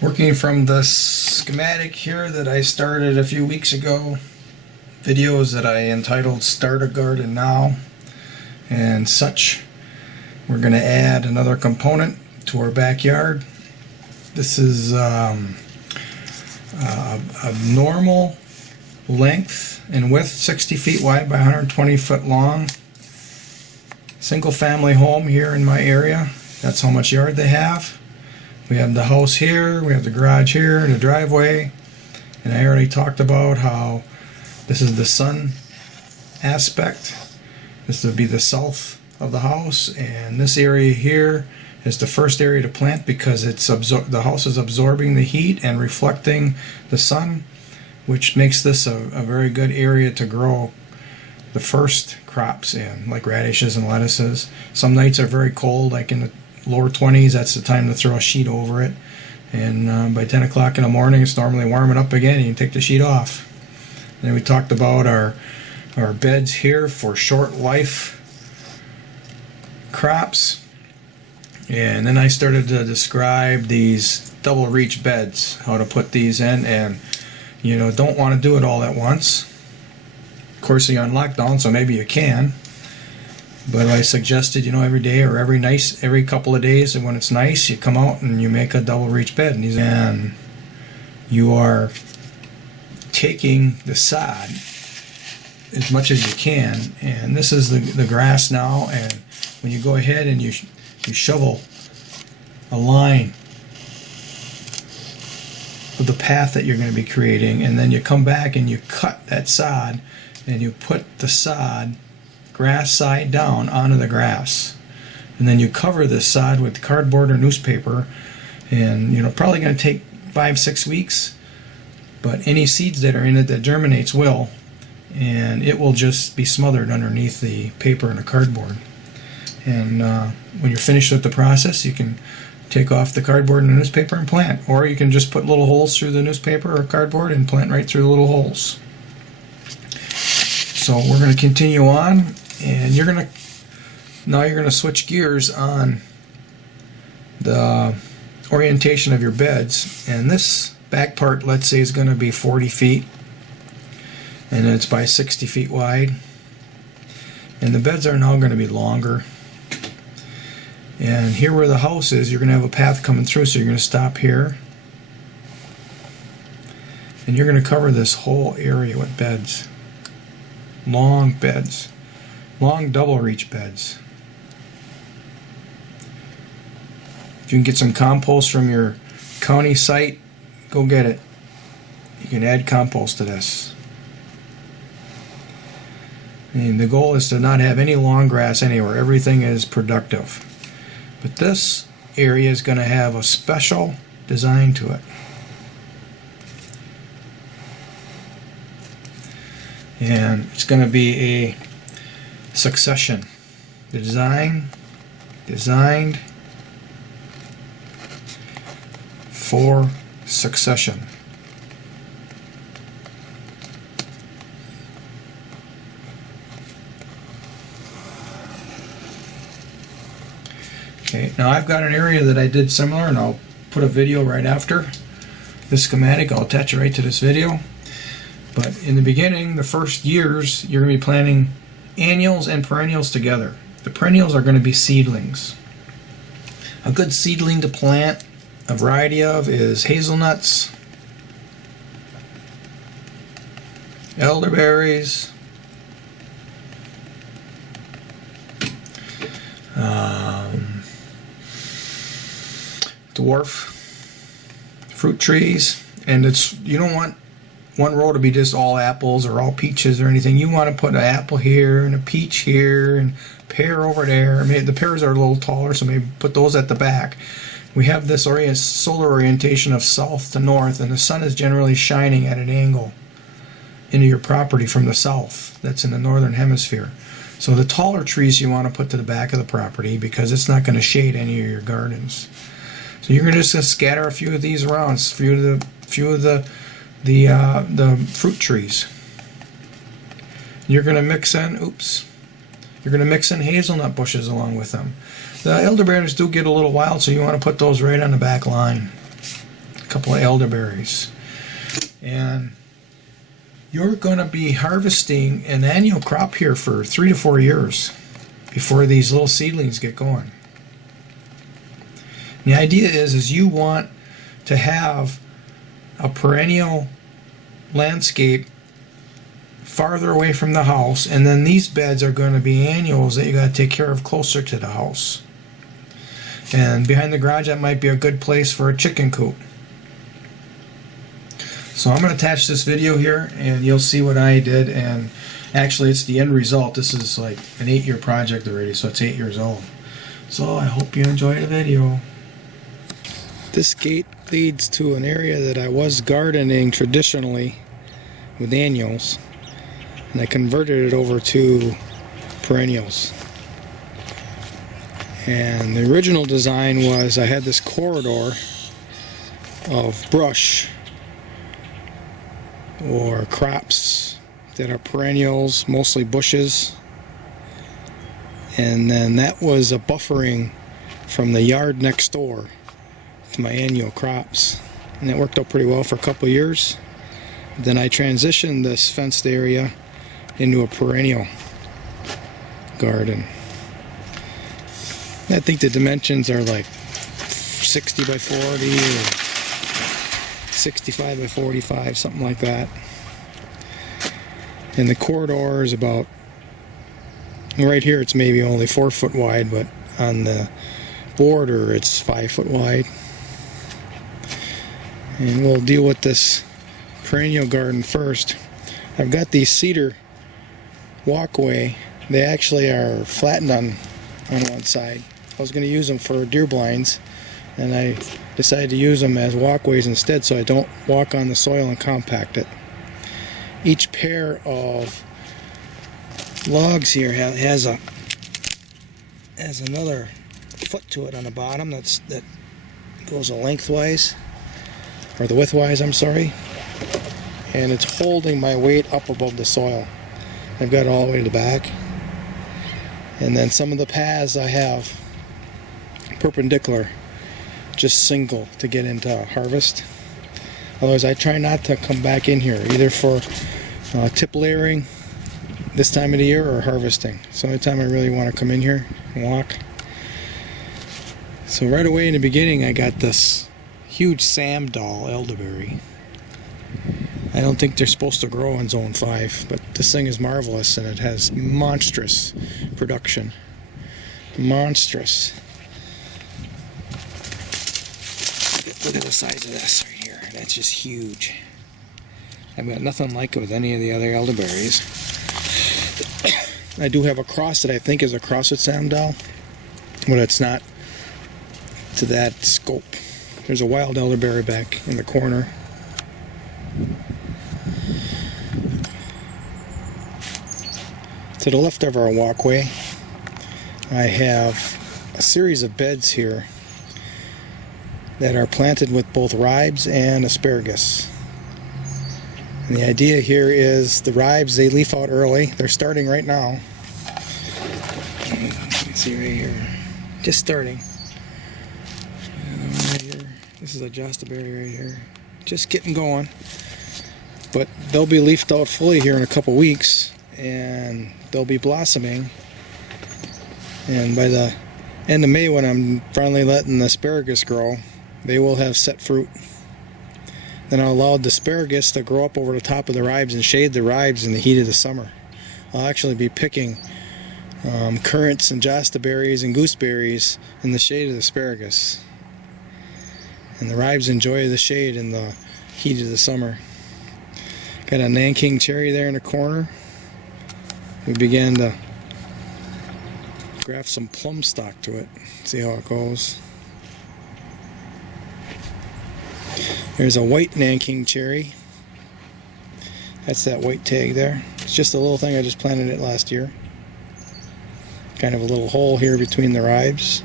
Working from the schematic here that I started a few weeks ago, videos that I entitled Start a Garden Now and such. We're going to add another component to our backyard. This is a normal length and width, 60 feet wide by 120 foot long. Single family home here in my area. That's how much yard they have. We have the house here, we have the garage here, the driveway, and I already talked about how this is the sun aspect. This would be the south of the house, and this area here is the first area to plant because the house is absorbing the heat and reflecting the sun, which makes this a very good area to grow the first crops in, like radishes and lettuces. Some nights are very cold, like in the lower 20s. That's the time to throw a sheet over it, and by 10 o'clock in the morning it's normally warming up again. You can take the sheet off. And then we talked about our beds here for short life crops, and then I started to describe these double reach beds, how to put these in, and don't want to do it all at once. Of course, you're on lockdown, so maybe you can. But I suggested, every day or every couple of days, and when it's nice, you come out and you make a double reach bed. And you are taking the sod as much as you can. And this is the grass now. And when you go ahead and you shovel a line of the path that you're going to be creating, and then you come back and you cut that sod, and you put the sod grass side down onto the grass, and then you cover this sod with cardboard or newspaper, and probably going to take 5-6 weeks, but any seeds that are in it that germinates will, and it will just be smothered underneath the paper and the cardboard. And when you're finished with the process, you can take off the cardboard and the newspaper and plant, or you can just put little holes through the newspaper or cardboard and plant right through the little holes. So we're going to continue on, and you're going to switch gears on the orientation of your beds. And this back part, let's say, is going to be 40 feet, and it's by 60 feet wide. And the beds are now going to be longer. And here where the house is, you're going to have a path coming through, so you're going to stop here. And you're going to cover this whole area with beds. Long beds. Long double reach beds. If you can get some compost from your county site, go get it. You can add compost to this. And the goal is to not have any long grass anywhere. Everything is productive. But this area is going to have a special design to it. And it's going to be a succession. Designed for succession. Okay, now I've got an area that I did similar, and I'll put a video right after this schematic. I'll attach it right to this video. But in the beginning, the first years, you're going to be planting annuals and perennials together. The perennials are going to be seedlings. A good seedling to plant a variety of is hazelnuts, elderberries, dwarf fruit trees. And you don't want one row to be just all apples or all peaches or anything. You want to put an apple here and a peach here and pear over there. Maybe the pears are a little taller, so maybe put those at the back. We have this solar orientation of south to north, and the sun is generally shining at an angle into your property from the south. That's in the northern hemisphere. So the taller trees you want to put to the back of the property because it's not going to shade any of your gardens. So you're going to just scatter a few of these around, a few of the fruit trees. You're going to mix in, you're going to mix in hazelnut bushes along with them. The elderberries do get a little wild, so you want to put those right on the back line. couple of elderberries. And you're going to be harvesting an annual crop here for 3 to 4 years before these little seedlings get going. And the idea is you want to have a perennial landscape farther away from the house, and then these beds are going to be annuals that you got to take care of closer to the house. And behind the garage, that might be a good place for a chicken coop. So I'm going to attach this video here and you'll see what I did, and actually it's the end result. This is like an 8-year project already, so it's 8 years old. So I hope you enjoy the video. This gate leads to an area that I was gardening traditionally with annuals, and I converted it over to perennials. And the original design was I had this corridor of brush or crops that are perennials, mostly bushes, and then that was a buffering from the yard next door to my annual crops, and it worked out pretty well for a couple of years. Then I transitioned this fenced area into a perennial garden. I think the dimensions are like 60 by 40 or 65 by 45, something like that. And the corridor is about, right here it's maybe only 4 foot wide, but on the border it's 5 foot wide. And we'll deal with this perennial garden first. I've got these cedar walkway. They actually are flattened on one side. I was going to use them for deer blinds, and I decided to use them as walkways instead so I don't walk on the soil and compact it. Each pair of logs here has another foot to it on the bottom that goes lengthwise, or the widthwise, I'm sorry, and it's holding my weight up above the soil. I've got it all the way to the back, and then some of the paths I have perpendicular, just single to get into harvest. Otherwise I try not to come back in here either for tip layering this time of the year or harvesting. It's the only time I really want to come in here and walk. So right away in the beginning I got this huge Samdal elderberry. I don't think they're supposed to grow in zone 5, but this thing is marvelous and it has monstrous production. Monstrous. Look at the size of this right here. That's just huge. I've got nothing like it with any of the other elderberries. I do have a cross that I think is a cross with Samdal, but it's not to that scope. There's a wild elderberry back in the corner. To the left of our walkway, I have a series of beds here that are planted with both ribes and asparagus. And the idea here is the ribes, they leaf out early. They're starting right now. You can see right here, just starting. Right here. This is a jostaberry right here, just getting going. But they'll be leafed out fully here in a couple weeks, and they'll be blossoming. And by the end of May, when I'm finally letting the asparagus grow, they will have set fruit. Then I'll allow the asparagus to grow up over the top of the ribes and shade the ribes in the heat of the summer. I'll actually be picking currants and jostaberries and gooseberries in the shade of the asparagus. And the ribes enjoy the shade in the heat of the summer. Got a Nanking cherry there in the corner. We began to graft some plum stock to it. See how it goes. There's a white Nanking cherry. That's that white tag there. It's just a little thing, I just planted it last year. Kind of a little hole here between the ribes.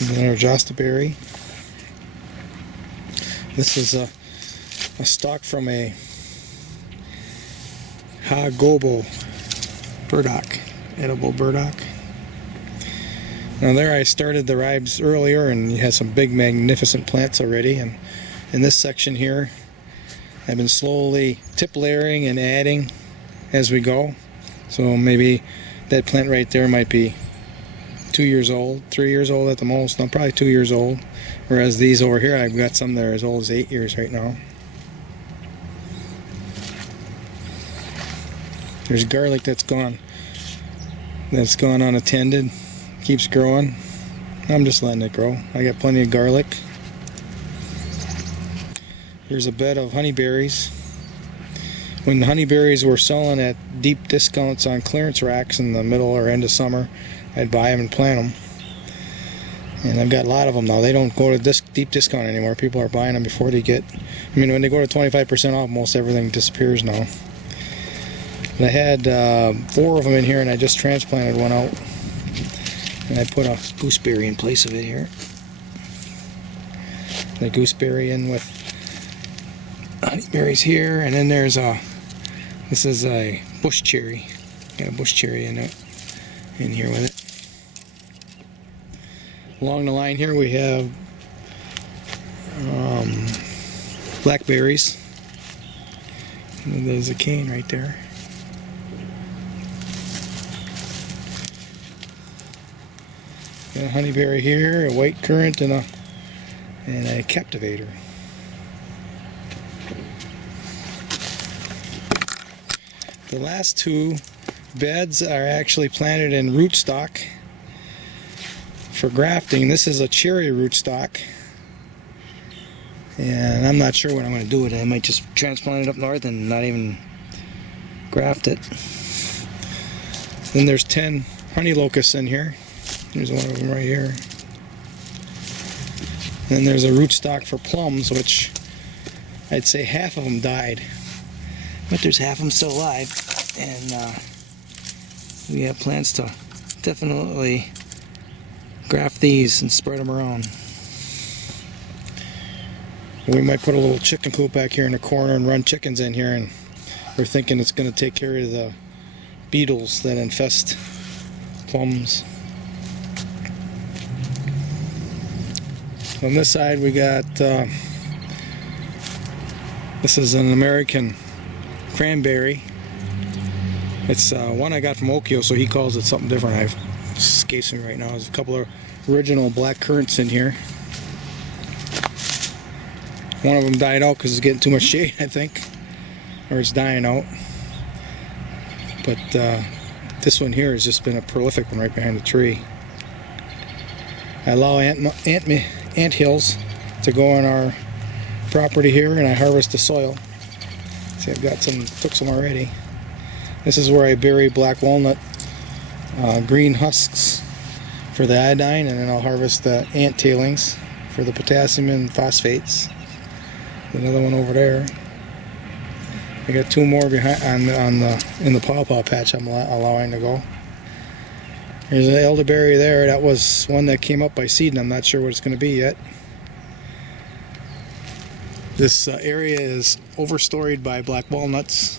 And then our jostaberry. This is a stalk from a Hagobo burdock, edible burdock. Now there I started the ribes earlier, and you have some big magnificent plants already, and in this section here I've been slowly tip layering and adding as we go. So maybe that plant right there might be 2 years old, 3 years old at the most. No, probably 2 years old. Whereas these over here, I've got some that are as old as 8 years right now. There's garlic that's gone unattended. Keeps growing. I'm just letting it grow. I got plenty of garlic. Here's a bed of honeyberries. When the honeyberries were selling at deep discounts on clearance racks in the middle or end of summer, I'd buy them and plant them. And I've got a lot of them now. They don't go to deep discount anymore. People are buying them before they get... I mean, when they go to 25% off, most everything disappears now. And I had 4 of them in here, and I just transplanted one out. And I put a gooseberry in place of it here. The gooseberry in with honeyberries here, and then there's this is a bush cherry. Got a bush cherry in here with it. Along the line here we have blackberries. And there's a cane right there. Got a honeyberry here, a white currant, and a captivator. The last 2 beds are actually planted in rootstock for grafting. This is a cherry rootstock, and I'm not sure what I'm going to do with it. I might just transplant it up north and not even graft it. Then there's 10 honey locusts in here. There's one of them right here. Then there's a rootstock for plums, which I'd say half of them died, but there's half of them still alive, and we have plans to definitely graft these and spread them around. We might put a little chicken coop back here in the corner and run chickens in here, and we're thinking it's going to take care of the beetles that infest plums. On this side we got this is an American cranberry. It's one I got from Okio, so he calls it something different. I've escapes me right now. There's a couple of original black currants in here. One of them died out because it's getting too much shade, I think, or it's dying out. But this one here has just been a prolific one right behind the tree. I allow ant hills to go on our property here, and I harvest the soil. See, I've got took some already. This is where I bury black walnut green husks for the iodine, and then I'll harvest the ant tailings for the potassium and phosphates. Another one over there. I got 2 more behind in the pawpaw patch I'm allowing to go. There's an elderberry there. That was one that came up by seed, and I'm not sure what it's going to be yet. This area is overstoried by black walnuts.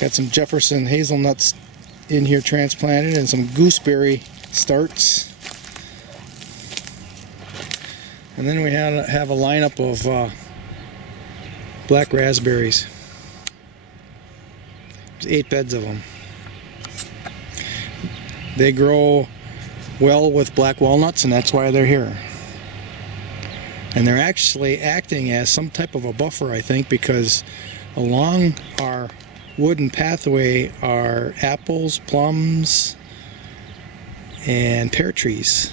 Got some Jefferson hazelnuts in here transplanted, and some gooseberry starts. And then we have a lineup of black raspberries. There's 8 beds of them. They grow well with black walnuts, and that's why they're here. And they're actually acting as some type of a buffer, I think, because along our wooden pathway are apples, plums, and pear trees.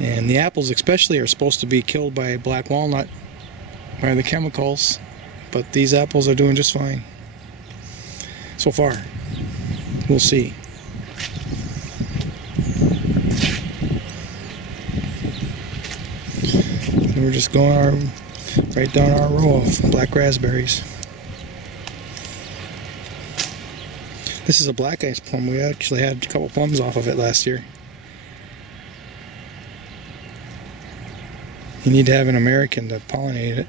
And the apples especially are supposed to be killed by black walnut, by the chemicals, but these apples are doing just fine so far. We'll see. And we're just going right down our row of black raspberries. This is a black ice plum. We actually had a couple plums off of it last year. You need to have an American to pollinate it.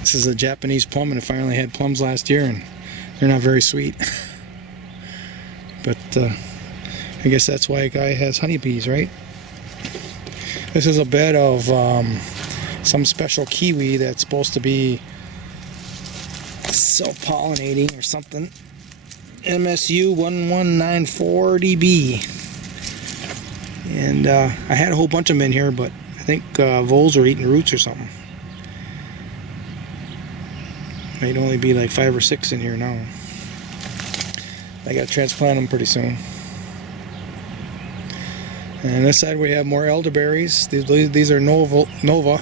This is a Japanese plum, and it finally had plums last year, and they're not very sweet. But I guess that's why a guy has honeybees, right? This is a bed of some special kiwi that's supposed to be self-pollinating or something. MSU 1194DB. And I had a whole bunch of them in here, but I think voles are eating roots or something. Might only be like 5 or 6 in here now. I gotta transplant them pretty soon. And on this side we have more elderberries. These are Nova.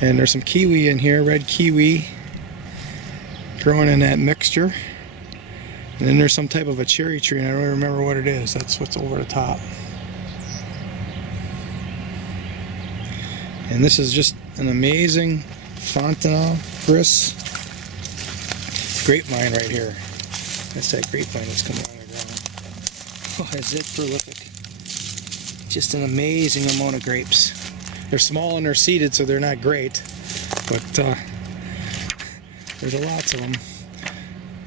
And there's some kiwi in here, red kiwi, growing in that mixture. And then there's some type of a cherry tree, and I don't remember what it is. That's what's over the top. And this is just an amazing Fontenelle Gris grapevine right here. That's that grapevine that's coming on the ground. Oh, is it prolific? Just an amazing amount of grapes. They're small and they're seeded, so they're not great, but there's lots of them.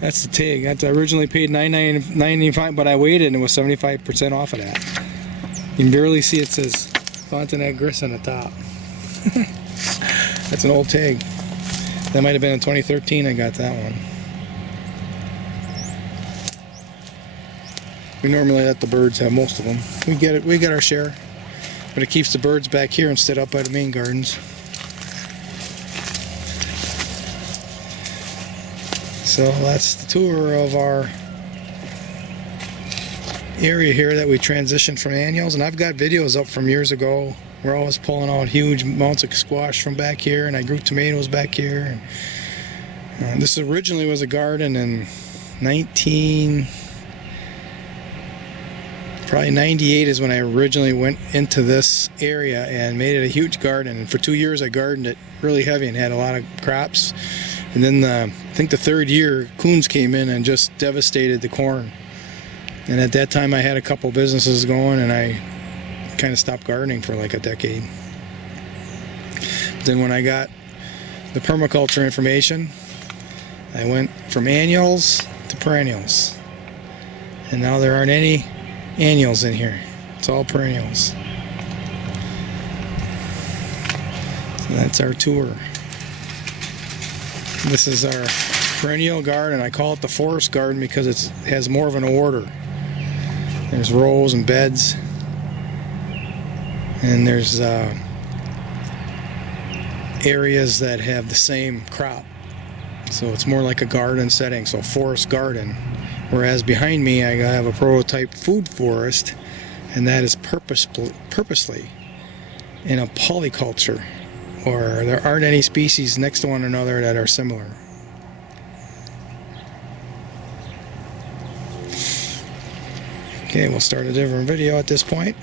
That's the tag. I originally paid $9.95, but I waited and it was 75% off of that. You can barely see it says Fontenelle Gris on the top. That's an old tag. That might have been in 2013 I got that one. We normally let the birds have most of them. We get our share, but it keeps the birds back here instead up by the main gardens. So that's the tour of our area here that we transitioned from annuals, and I've got videos up from years ago. We're always pulling out huge amounts of squash from back here, and I grew tomatoes back here. And this originally was a garden in probably 98 is when I originally went into this area and made it a huge garden. And for 2 years I gardened it really heavy and had a lot of crops. And then I think the third year, coons came in and just devastated the corn. And at that time I had a couple businesses going, and I kind of stopped gardening for like a decade. But then when I got the permaculture information, I went from annuals to perennials. And now there aren't any annuals in here. It's all perennials. So that's our tour. This is our perennial garden. I call it the forest garden because it has more of an order. There's rows and beds, and there's areas that have the same crop. So it's more like a garden setting, so forest garden. Whereas behind me I have a prototype food forest, and that is purposely in a polyculture, or there aren't any species next to one another that are similar. Okay, we'll start a different video at this point.